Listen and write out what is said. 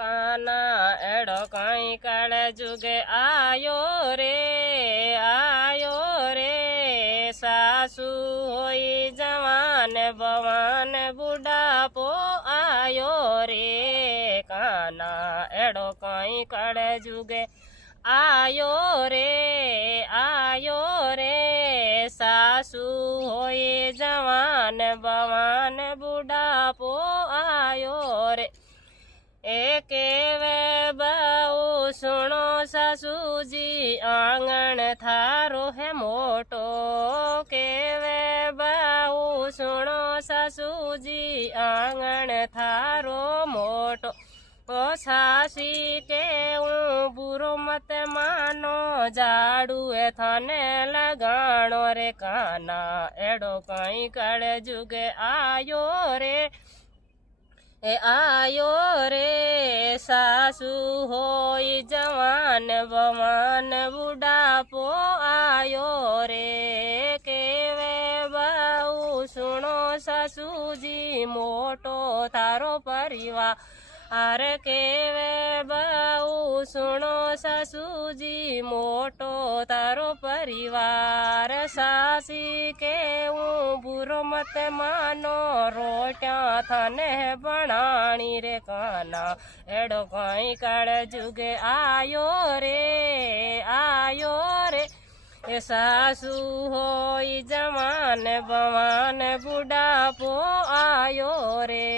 काना एड़ो कई कल जुगे आयो रे सासू होई जवान बवान बुढ़ापो आयो रे काना एड़ो कई कल जुगे आयो रे सासू होई जवान बवान बुढ़ापो आयो रे एक वे बहु सुनो सासू जी आंगण थारो है मोटो के वे बहु सुनो सासू जी आंगण थारो मोटो ओ सासी के बुरो मत मानो झाड़ू थाने लगाणो रे काना एड़ो कई कल जुगे आयो रे सासू होई जवान बवान बुढ़ापो आयो रे केवे बहु सुनो सासू जी मोटो थारो परिवार आर केवे बहु सुनो सासू जी मोटो तारो परिवार सासी के बुरो मत मानो रोटिया थाने बनानी रे काना एड़ो कई कल जुगे आयो रे सासू होई जवान बवान बुढ़ापो आयो रे।